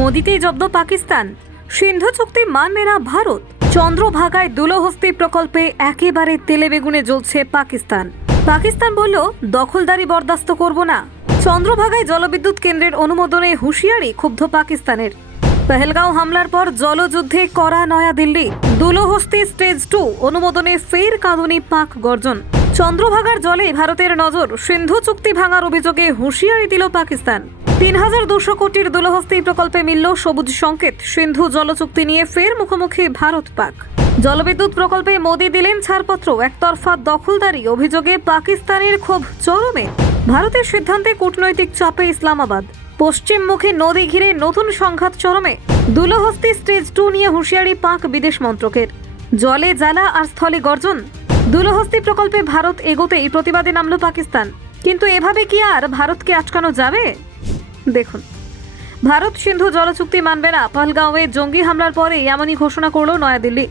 মোদিতেই জব্দ পাকিস্তান। সিন্ধু চুক্তি মানবে না ভারত। চন্দ্রভাগায় দুলহস্তি প্রকল্পে একেবারে তেলে বেগুনে জ্বলছে পাকিস্তান। পাকিস্তান বলল, দখলদারি বরদাস্ত করব না। চন্দ্রভাগায় জলবিদ্যুৎ কেন্দ্রের অনুমোদনে হুঁশিয়ারি ক্ষুব্ধ পাকিস্তানের। পহেলগাঁও হামলার পর জলযুদ্ধে করা নয়াদিল্লি। দুলহস্তি স্টেজ 2 অনুমোদনে ফের কাঁদুনি পাক গর্জন। চন্দ্রভাগার জলে ভারতের নজর। সিন্ধু চুক্তি ভাঙার অভিযোগে হুঁশিয়ারি দিল পাকিস্তান। ৩,২০০ কোটির দুলহস্তি প্রকল্পে মিলল সবুজ সংকেত। সিন্ধু জলচুক্তি নিয়ে ফের মুখোমুখি ভারত পাক। জলবিদ্যুৎ প্রকল্পে মোদি দিলেন ছাড়পত্র। একতরফা দখলদারি অভিযোগে পাকিস্তানের ক্ষোভ চরমে। ভারতের সিদ্ধান্তে কূটনৈতিক চাপে ইসলামাবাদ। পশ্চিমমুখী নদী ঘিরে নতুন সংঘাত চরমে। দুলহস্তি স্টেজ 2 নিয়ে হুঁশিয়ারি পাক বিদেশ মন্ত্রকের। জলে জ্বালা আর স্থলে গর্জন। দুলহস্তি প্রকল্পে ভারত এগোতেই প্রতিবাদে নামল পাকিস্তান। কিন্তু এভাবে কি আর ভারতকে আটকানো যাবে? দেখুন, ভারত সিন্ধু জলচুক্তি মানবে না। পহেলগাঁওয়ে জঙ্গি হামলার পরে এমনই ঘোষণা করল নয়াদিল্লি।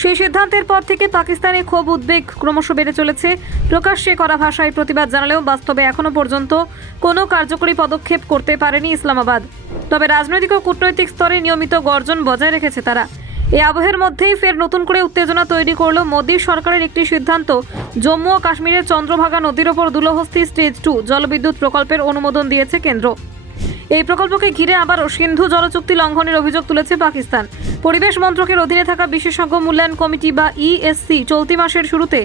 সেই সিদ্ধান্তের পর থেকে পাকিস্তানে ক্ষোভ উদ্বেগ ক্রমশ বেড়ে চলেছে। প্রকাশ্যে করা ভাষায় প্রতিবাদ জানালেও বাস্তবে এখনো পর্যন্ত কোনো কার্যকরী পদক্ষেপ করতে পারেনি ইসলামাবাদ। তবে রাজনৈতিক ও কূটনৈতিক স্তরে নিয়মিত গর্জন বজায় রেখেছে তারা। এই আবহের মধ্যেই ফের নতুন করে উত্তেজনা তৈরি করল মোদী সরকারের একটি সিদ্ধান্ত। জম্মু ও কাশ্মীরের চন্দ্রভাগা নদীর ওপর দুলহস্তি স্টেজ 2 জলবিদ্যুৎ প্রকল্পের অনুমোদন দিয়েছে কেন্দ্র। এই প্রকল্পকে ঘিরে আবারও সিন্ধু জলচুক্তি লঙ্ঘনের অভিযোগ তুলেছে পাকিস্তান। পরিবেশ মন্ত্রকের অধীনে থাকা বিশেষজ্ঞ মূল্যায়ন কমিটি বা ইএসসি চলতি মাসের শুরুতে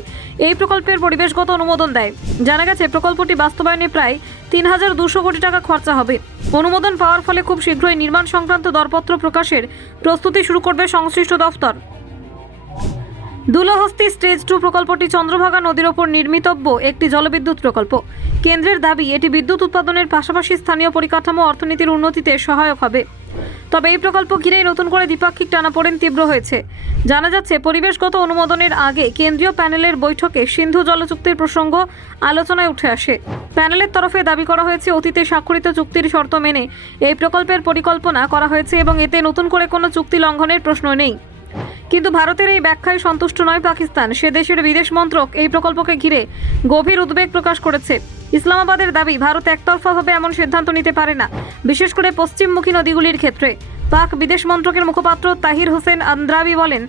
এই প্রকল্পের পরিবেশগত অনুমোদন দেয়। জানা গেছে, প্রকল্পটি বাস্তবায়নে প্রায় ৩,২০০ কোটি টাকা খরচা হবে। অনুমোদন পাওয়ার ফলে খুব শীঘ্রই নির্মাণ সংক্রান্ত দরপত্র প্রকাশের প্রস্তুতি শুরু করবে সংশ্লিষ্ট দফতর। দুলহস্তি স্টেজ 2 প্রকল্পটি চন্দ্রভাগা নদীর ওপর নির্মিতব্য একটি জলবিদ্যুৎ প্রকল্প। কেন্দ্রের দাবি, এটি বিদ্যুৎ উৎপাদনের পাশাপাশি স্থানীয় পরিকাঠামো অর্থনীতির উন্নতিতে সহায়ক হবে। তবে এই প্রকল্প ঘিরেই নতুন করে দ্বিপাক্ষিক টানাপোড়েন তীব্র হয়েছে। জানা যাচ্ছে, পরিবেশগত অনুমোদনের আগে কেন্দ্রীয় প্যানেলের বৈঠকে সিন্ধু জলচুক্তির প্রসঙ্গ আলোচনায় উঠে আসে। প্যানেলের তরফে দাবি করা হয়েছে, অতীতে স্বাক্ষরিত চুক্তির শর্ত মেনে এই প্রকল্পের পরিকল্পনা করা হয়েছে এবং এতে নতুন করে কোনো চুক্তি লঙ্ঘনের প্রশ্ন নেই। কিন্তু ভারতের এই ব্যাখ্যায় সন্তুষ্ট নয় পাকিস্তান। সে দেশের বিদেশ মন্ত্রক এই প্রকল্পকে ঘিরে গভীর উদ্বেগ প্রকাশ করেছে। ইসলামাবাদের দাবি, ভারত একতরফাভাবে এমন সিদ্ধান্ত নিতে পারে না, বিশেষ করে পশ্চিমমুখী নদীগুলির ক্ষেত্রে। পাক বিদেশ মন্ত্রকের মুখপাত্র তাহির হোসেন আন্দ্রাবি বলেন,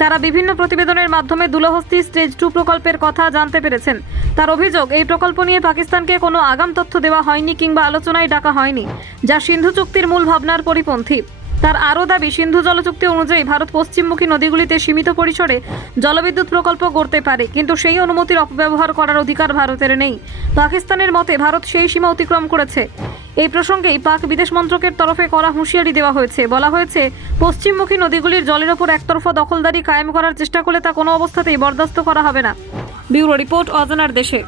তারা বিভিন্ন প্রতিবেদনের মাধ্যমে দুলহস্তি স্টেজ 2 প্রকল্পের কথা জানতে পেরেছেন। তার অভিযোগ, এই প্রকল্প নিয়ে পাকিস্তানকে কোনো আগাম তথ্য দেওয়া হয়নি কিংবা আলোচনায় ডাকা হয়নি, যা সিন্ধু চুক্তির মূল ভাবনার পরিপন্থী। তার আরও দাবি, সিন্ধু জলচুক্তি অনুযায়ী ভারত পশ্চিমমুখী নদীগুলিতে সীমিত পরিসরে জলবিদ্যুৎ প্রকল্প গড়তে পারে, কিন্তু সেই অনুমতির অপব্যবহার করার অধিকার ভারতের নেই। পাকিস্তানের মতে ভারত সেই সীমা অতিক্রম করেছে। এই প্রসঙ্গেই পাক বিদেশ মন্ত্রকের তরফে করা হুঁশিয়ারি দেওয়া হয়েছে। বলা হয়েছে, পশ্চিমমুখী নদীগুলির জলের ওপর একতরফা দখলদারি কায়েম করার চেষ্টা করলে তা কোনো অবস্থাতেই বরদাস্ত করা হবে না। ব্যুরো রিপোর্ট, অজানার দেশে।